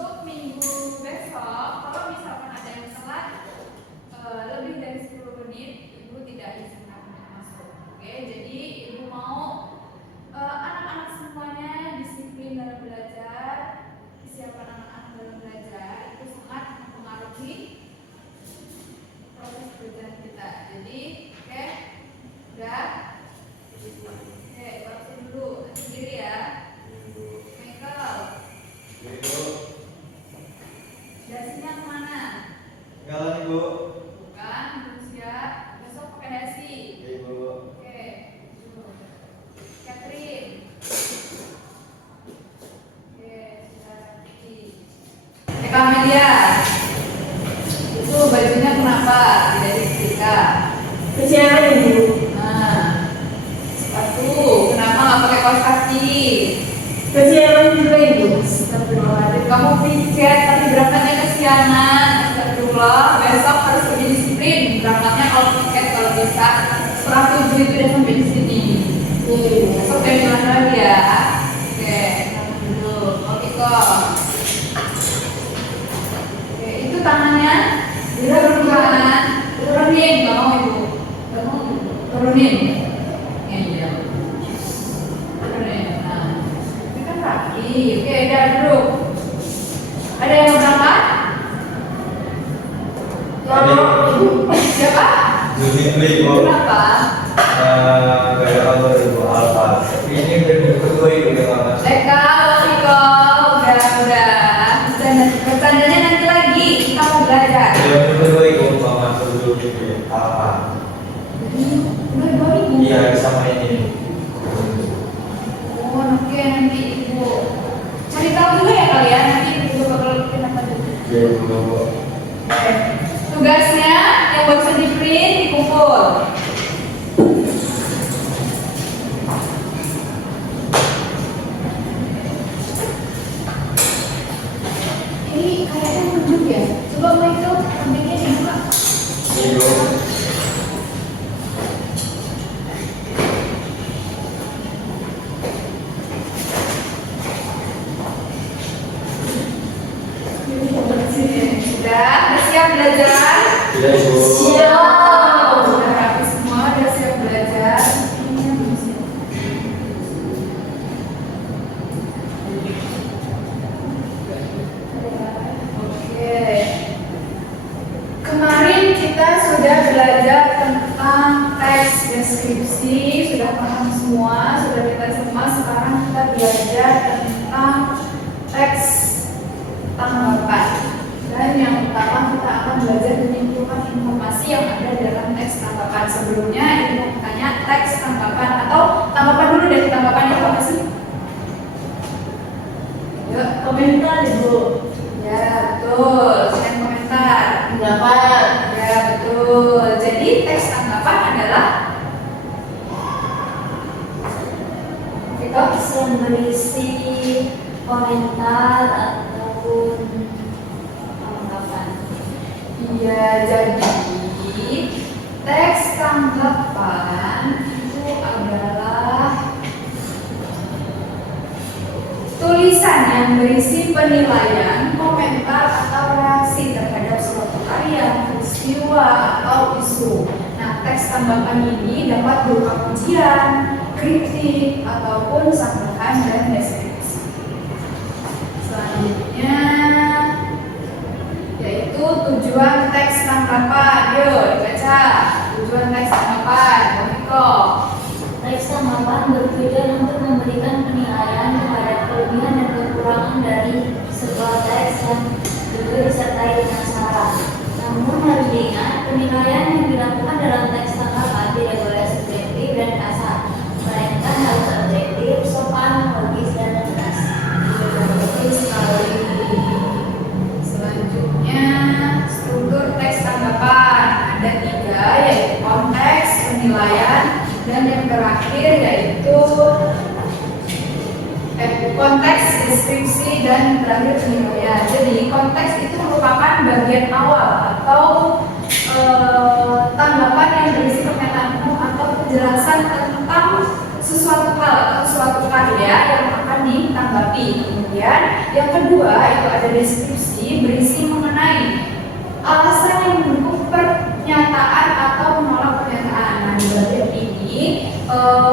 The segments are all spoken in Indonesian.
untuk minggu besok, kalau misalkan ada yang telat lebih dari 10 menit, Ibu tidak izinkan untuk masuk. Oke, jadi Ibu mau anak-anak semuanya disiplin dalam belajar, kesiapan anak-anak dalam belajar itu sangat mempengaruhi proses belajar kita. Jadi, oke, udah. Oke, waktu dulu sendiri ya. Michael. Dasinya kemana? Jalan Ibu. Bukan, belum siap. Besok pakai dasi. Ibu. Oke. Catherine. Oke, sudah rapi. Kamelia. Itu bajunya kenapa tidak disetrika? Kesiangan Ibu. Nah, sepatu kenapa nggak pakai kaos kaki? Kesiangan juga Ibu. Astagfirullahaladzim, kamu piket tapi berangkatnya kesiangan. Astagfirullah, besok harus lebih disiplin. Berangkatnya kalau piket kalau bisa setengah 7 itu udah sampai di sini. Besok dari mana lagi ya? Oke, tahan dulu. Oke kok. Oke, itu tangannya turunan. Turunin, nggak mau Ibu. Nggak mau Ibu. Turunin. Iya. Turunin. Nah, ini kan kaki. Oke, udah duduk. Ada yang mau berangkat? Siapa? Ibu. Kenapa? Gaya Allah Ibu Alfa. Ini udah kedua Ibu yang mana? Eka, Iko, udah. Bercandanya nanti lagi. Kita mau belajar. Yang kedua Ibu Mama dulu Ibu Alfa. Udah 2000. Iya sama ini. Oh, oke, nanti Ibu cari tahu dulu ya kalian. Nanti Ibu bakal kenapa dulu. Iya Ibu. Oke. Tugasnya yang bisa di print dikumpul. Ini kayaknya menunjuk ya. Coba Michael sampingnya dibuka. Ibu. Sudah siap belajar? Iya Ibu. Siap. Sudah rapi semua, sudah siap belajar. Ini belum siap. Oke. Kemarin kita sudah belajar tentang teks deskripsi, sudah paham semua, sudah kita semua. Sekarang kita belajar tentang teks tanggapan. Dan yang pertama kita akan belajar menyimpulkan informasi yang ada dalam teks tanggapan. Sebelumnya ini mau tanya teks tanggapan atau tanggapan dulu deh, tanggapan itu apa sih? Yuk, Komentar Ibu. ya betul, saya komentar. Pendapat. Ya betul. Jadi teks tanggapan adalah Itu berisi komentar ataupun tanggapan. iya, jadi teks tanggapan itu adalah tulisan yang berisi penilaian, komentar atau reaksi terhadap suatu karya, peristiwa atau isu. Nah, teks tanggapan ini dapat berupa pujian, kritik, ataupun sanggahan dan deskripsi. Selanjutnya yaitu tujuan teks tanggapan. Yuk dibaca tujuan teks tanggapan. Komiko. Teks tanggapan bertujuan untuk memberikan penilaian kepada kelebihan dan kekurangan dari sebuah teks yang juga disertai dengan syarat. Namun harus diingat, penilaian yang dilakukan dalam teks tanggapan tidak boleh subjektif dan kasar, melainkan harus objektif, sopan, logis, dan tegas. Betul sekali. Selanjutnya struktur teks tanggapan ada 3, yaitu konteks, penilaian, dan yang terakhir yaitu konteks, deskripsi, dan terakhir penilaian. Jadi konteks itu merupakan bagian awal atau tanggapan yang berisi pernyataan umum atau penjelasan tentang sesuatu hal atau suatu karya yang akan tanggapan ditanggapi. Kemudian yang kedua itu ada deskripsi berisi mengenai alasan yang mendukung pernyataan atau menolak pernyataan. Nah, di bagian ini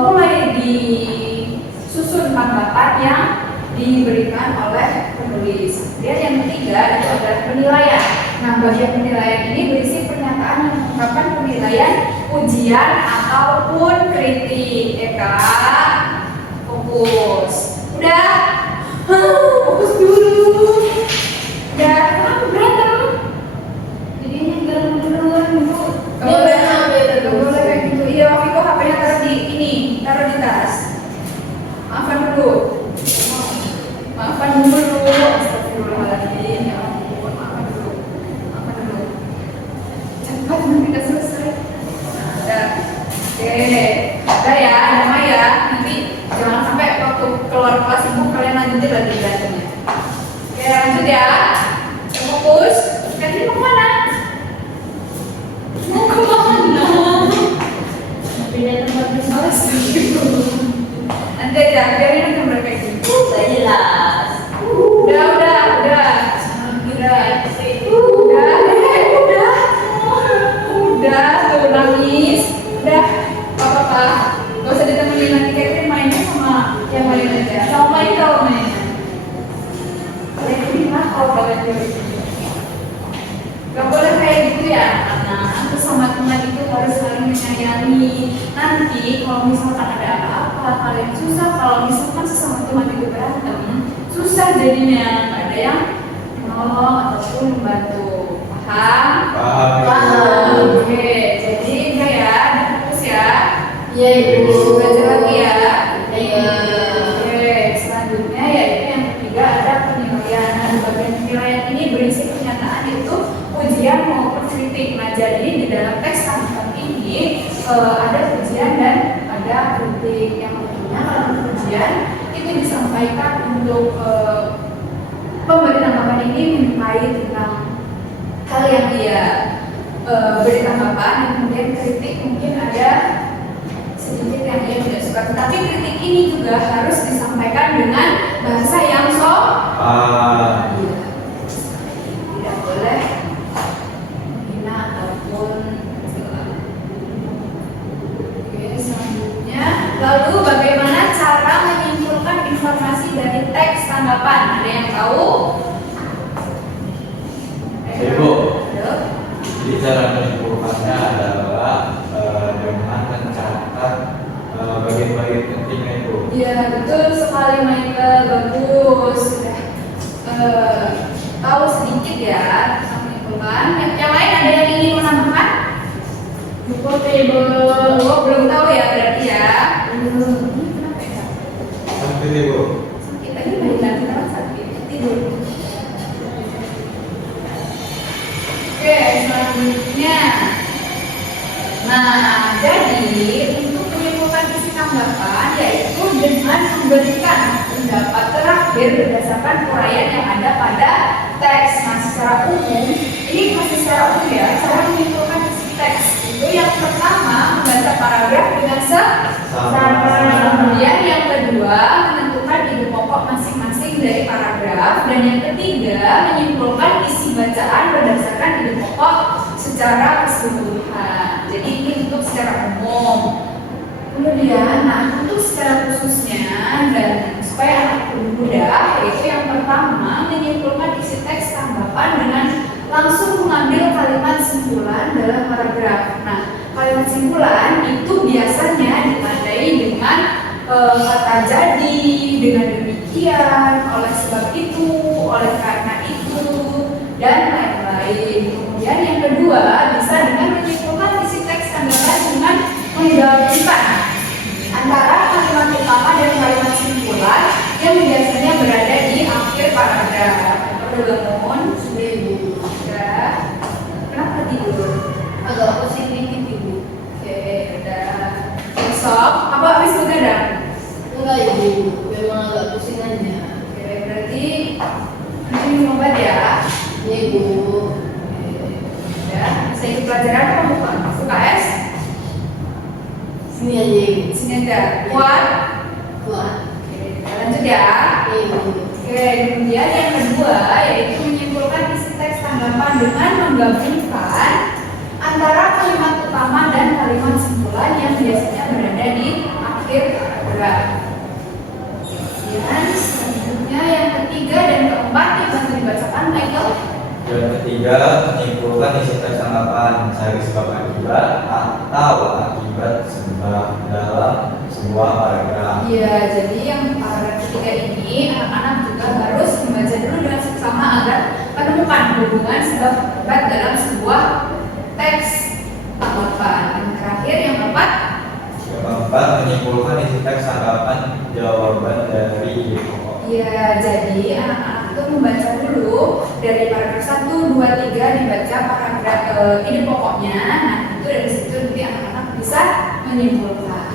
mulai disusun tanggapan yang diberikan oleh penulis. Kemudian yang ketiga itu adalah penilaian. Nah, bagian penilaian ini berisi pernyataan yang mengungkapkan penilaian, ujian ataupun kritik. Ya Kak, fokus. Udah, fokus dulu. Udah, kenapa berantem? Jadinya gerun-gerun dulu. Gak boleh kayak gitu. Iya, Viko HP-nya taruh di ini, taruh di tas. Maafkan dulu. Maafkan dulu. Astagfirullahaladzim. Ya ampun, maafkan dulu. Maafkan dulu. Cepat nanti kita selesai. Udah. Oke. Udah ya, damai ya. Nanti jangan sampai waktu keluar kelas ibu kalian lanjutin lagi berantemnya. Oke, lanjut ya. Kita fokus. Kalian mau kemana? Mau kemana? Pindah tempat Males gitu. Nanti aja, biarin aja mereka gitu. Gak jelas. Udah. Udah, tuh nangis. Udah, apa-apa. Gak usah ditemenin nanti Catherine mainnya sama yang lain aja. Kalau main. Kalian ini nakal banget gitu. Gak boleh kayak gitu ya, anak. Terus sama teman itu harus saling menyayangi. Nanti kalau misalkan ada apa-apa, kalian susah. Kalau misalkan sesama teman itu berantem, susah jadinya. Ada yang menolong ataupun membantu. Paham? Paham. Oke, jadi enggak ya, fokus ya. Iya ibu. Belajar lagi ya. Iya. Oke, selanjutnya yaitu yang ketiga ada penilaian. Nah, bagian penilaian ini berisi pernyataan itu ujian maupun kritik. Nah, jadi di dalam teks tanggapan ini ada ujian dan ada kritik. Yang tentunya kalau ujian itu disampaikan untuk pemberi tanggapan ini menyukai tentang hal yang dia beri tanggapan, dan kemudian kritik mungkin ada sedikit yang dia tidak suka. Tetapi kritik ini juga harus disampaikan dengan bahasa yang Ah. tidak boleh menghina ataupun mencela. Oke, selanjutnya, lalu bagaimana cara menyimpulkan informasi dari teks tanggapan? Ada yang tahu? Ibu. Ayo. Jadi cara menyimpulkannya adalah dengan mencatat bagian-bagian pentingnya itu. Iya, betul sekali Michael, bagus. Sudah tahu sedikit ya tentang menyimpulkan. Yang lain ada yang ingin menambahkan? Oh, belum tahu ya berarti ya. Kenapa ya? Sampai ibu. Sakit tadi mainan kenapa sakit? Tidur. Oke, selanjutnya. Nah, jadi untuk menyimpulkan isi tanggapan yaitu dengan memberikan pendapat terakhir berdasarkan uraian yang ada pada teks. Nah, secara umum, ini masih secara umum ya, cara menyimpulkan isi teks itu yang pertama membaca paragraf dengan seksama. Kemudian yang kedua menentukan ide pokok masing-masing dari paragraf, dan yang ketiga menyimpulkan isi bacaan berdasarkan ide pokok secara keseluruhan. Jadi ini untuk secara umum. Kemudian, nah untuk secara khususnya dan supaya anak lebih mudah, yaitu yang pertama menyimpulkan isi teks tanggapan dengan langsung mengambil kalimat simpulan dalam paragraf. Nah, kalimat simpulan itu biasanya ditandai dengan kata jadi, dengan demikian, oleh sebab itu, oleh karena itu, dan lain-lain. Kemudian yang kedua bisa dengan menyimpulkan isi teks tanggapan dengan menggabungkan antara kalimat utama dan kalimat simpulan yang biasanya berada di akhir paragraf. Udah bangun? Sudah ibu. Udah. Kenapa tidur? Agak pusing dikit ibu. Oke, udah. Besok, apa habis begadang? Enggak ibu, memang agak pusing aja. Oke, berarti nanti minum obat ya. Iya ibu. Ya, bisa ikut pelajaran apa bukan? UKS? Sini aja ibu. Sini aja. Kuat? Kuat. Oke, kita lanjut sudah. Oke, kemudian yang kedua yaitu menyimpulkan isi teks tanggapan dengan menggabungkan antara kalimat utama dan kalimat simpulan yang biasanya berada di akhir paragraf. Dan selanjutnya yang ketiga dan keempat yang akan dibacakan Michael. Yang ketiga, menyimpulkan isi teks tanggapan cari sebab akibat atau akibat sebab dalam sebuah paragraf. Iya, jadi yang paragraf ketiga ini anak-anak juga harus membaca dulu dengan seksama agar menemukan hubungan sebab akibat dalam sebuah teks tanggapan. Yang terakhir yang keempat. Yang keempat, menyimpulkan isi teks tanggapan jawaban dari ide pokok. Iya, jadi anak-anak itu membaca dulu dari paragraf 1, 2, 3 dibaca paragraf ide pokoknya. Nah, itu dari situ nanti anak-anak bisa menyimpulkan.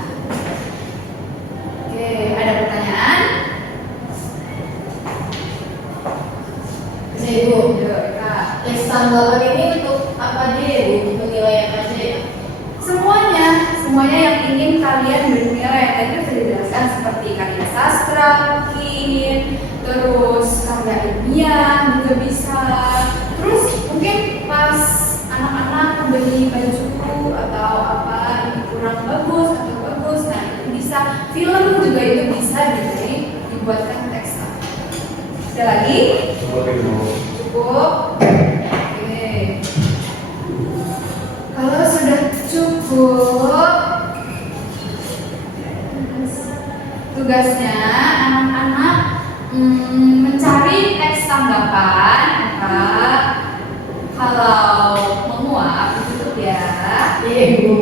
Oke, ada pertanyaan? Bisa Ibu. Yuk, Kak. Teks tanggapan ini untuk apa aja ya Bu? Penilaian apa aja ya? Semuanya yang ingin kalian bernilai tadi sudah dijelaskan seperti karya sastra, mungkin, terus karya ilmiah juga bisa. Terus mungkin pas anak-anak membeli baju atau apa ini kurang bagus atau bagus, nah itu bisa. Film juga itu bisa dibuatkan teks. Ada lagi? Cukup Ibu. Cukup. Oke. Kalau sudah cukup, tugasnya anak-anak mencari teks tanggapan. Kak. Kalau menguap itu ya. Iya Ibu.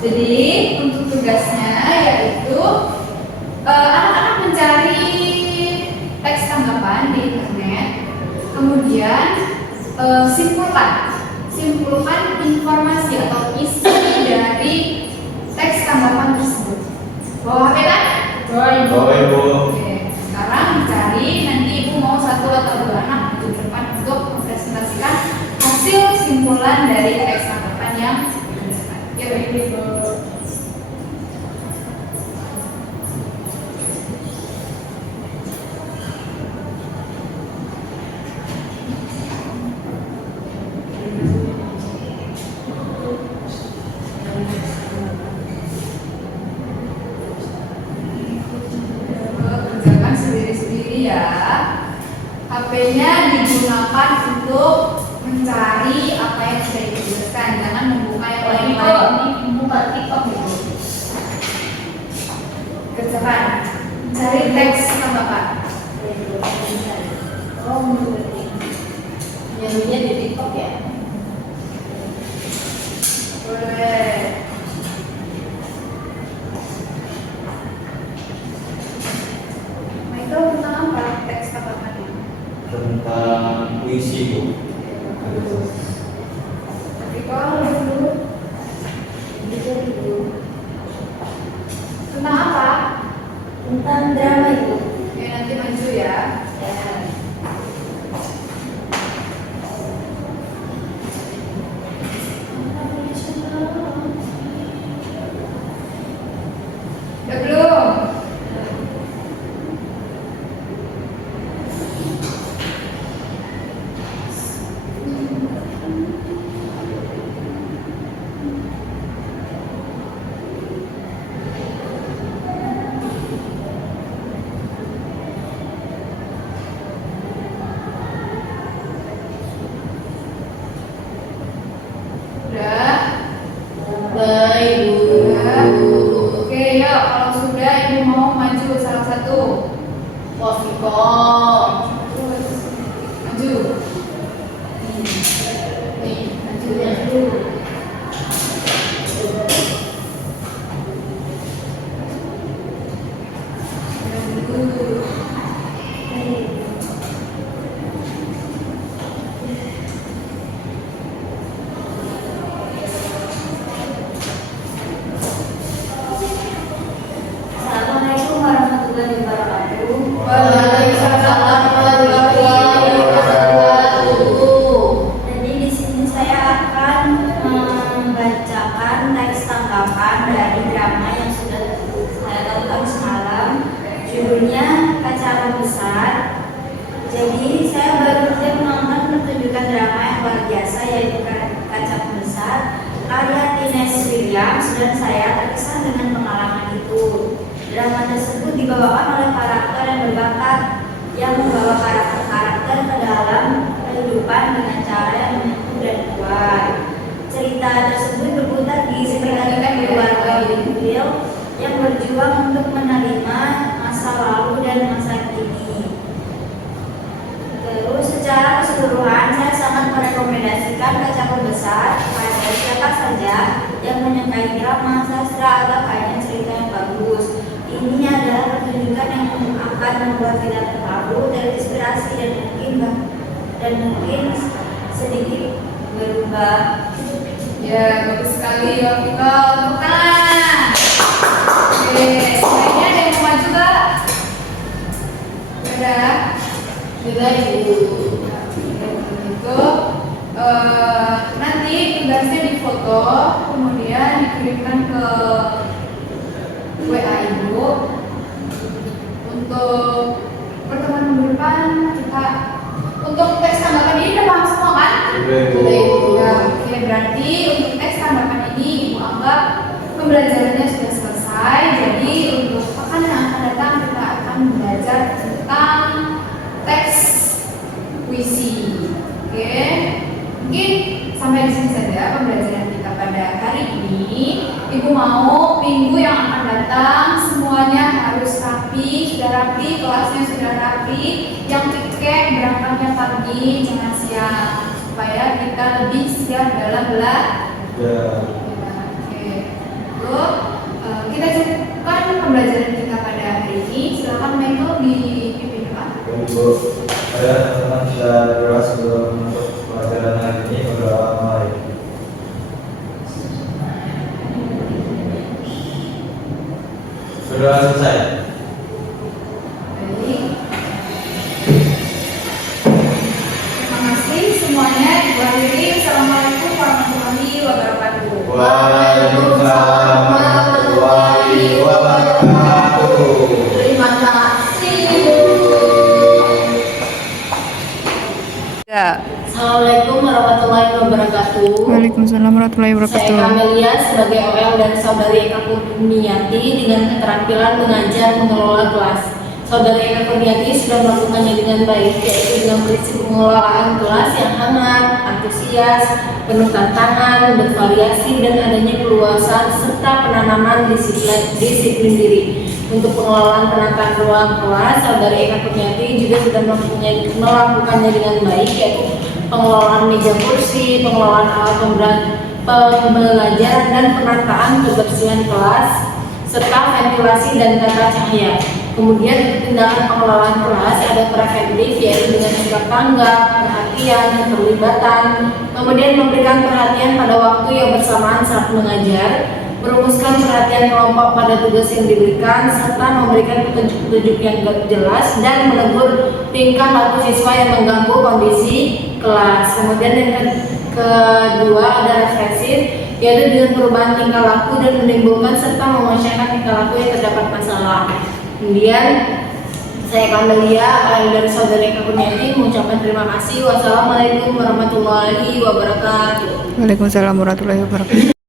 Jadi untuk tugasnya yaitu anak-anak mencari teks tanggapan di internet, kemudian simpulkan informasi atau isi dari teks tanggapan tersebut. Bawa HP kan? Bawa Ibu. Oke, sekarang mencari, nanti Ibu mau 1 atau 2 anak di depan untuk mempresentasikan hasil simpulan dari teks tanggapan yang dikerjakan. Yuk, Ibu. Kerjakan sendiri-sendiri ya. HP-nya digunakan untuk mencari apa yang sudah dijelaskan, jangan membuka yang lain-lain. Buka TikTok itu. Kerjakan, cari teks tanggapan. Oh, mengerti. Nyanyinya di TikTok ya? Boleh. Michael tentang apa teks tanggapannya? Tentang puisi Bu. Tapi kalau dulu Bisa Ibu. tentang apa? Tentang drama Ibu. Ya nanti maju ya. Ya. Udah belum? Udah? Udah Ibu. Udah. Oke, yuk kalau sudah Ibu mau maju salah satu. Wafiko. Maju. Nih, Maju. maju. Maju. Assalamualaikum warahmatullahi wabarakatuh. Waalaikumsalam berjam, dan saya terkesan dengan pengalaman itu. Drama tersebut dibawakan oleh karakter yang berbakat yang membawa karakter-karakter ke dalam kehidupan dengan cara yang menyentuh dan kuat. Cerita tersebut berputar di sekitar keluarga Will yang berjuang untuk menerima masa lalu dan masa kini. Terus secara keseluruhan saya sangat merekomendasikan Kaca Pembesar kepada siapa saja yang menyukai drama, sastra, atau kayaknya cerita yang bagus. Ini adalah pertunjukan yang akan membuat kita terharu, terinspirasi, dan mungkin sedikit berubah. Ya, bagus sekali ya Vika. Tepuk tangan. Oke, selanjutnya ada yang mau maju gak? Udah. Juga Ibu. Itu nanti tugasnya difoto, kemudian dikirimkan ke WA Ibu. Untuk pertemuan minggu depan kita untuk teks tanggapan ini udah paham semua kan? Sudah Ibu. Ya, oke, berarti untuk teks tanggapan ini Ibu anggap pembelajarannya sudah selesai. Jadi untuk pekan yang akan datang kita akan belajar tentang teks puisi. Oke, mungkin sampai di sini saja pembelajaran kita pada hari ini. Ibu mau minggu yang akan datang semuanya harus rapi, sudah rapi, kelasnya sudah rapi, yang tiket berangkatnya pagi, jangan siang, supaya kita lebih siap dalam belajar. Ya. Oke, lalu kita cukupkan pembelajaran kita pada hari ini. Silakan Michael dipimpin Pak. Ibu, saya teman-teman sudah berdoa sebelum untuk pelajaran hari ini. Berdoa mulai. Berdoa selesai. Baik. Terima kasih semuanya. Ibu akhiri. Assalamualaikum warahmatullahi wabarakatuh. Waalaikumsalam warahmatullahi wabarakatuh. Terima kasih. Assalamualaikum warahmatullahi wabarakatuh. Waalaikumsalam warahmatullahi Saya wabarakatuh. Kamelia sebagai OL dan saudari Eka Kurniati dengan keterampilan mengajar mengelola kelas. Saudari Eka Kurniati sudah melakukannya dengan baik, yaitu dengan prinsip pengelolaan kelas yang hangat, antusias, penuh tantangan, bervariasi, dan adanya keluasan serta penanaman disiplin diri. Untuk pengelolaan penataan ruang kelas, saudari Eka Kurniati juga sudah melakukannya dengan baik, yaitu pengelolaan meja kursi, pengelolaan alat pembelajaran, dan penataan kebersihan kelas, serta ventilasi dan tata cahaya. Kemudian tindakan pengelolaan kelas ada preventif, yaitu dengan sikap tanggap, perhatian, keterlibatan, kemudian memberikan perhatian pada waktu yang bersamaan saat mengajar, merumuskan perhatian kelompok pada tugas yang diberikan, serta memberikan petunjuk-petunjuk yang jelas dan menegur tingkah laku siswa yang mengganggu kondisi kelas. Kemudian yang kedua ada refleksif, yaitu dengan perubahan tingkah laku dan menimbulkan serta memasyarakatkan tingkah laku yang terdapat masalah. Kemudian saya Kamelia dari saudari Eka Kurniati mengucapkan terima kasih. Wassalamualaikum warahmatullahi wabarakatuh. Waalaikumsalam warahmatullahi wabarakatuh.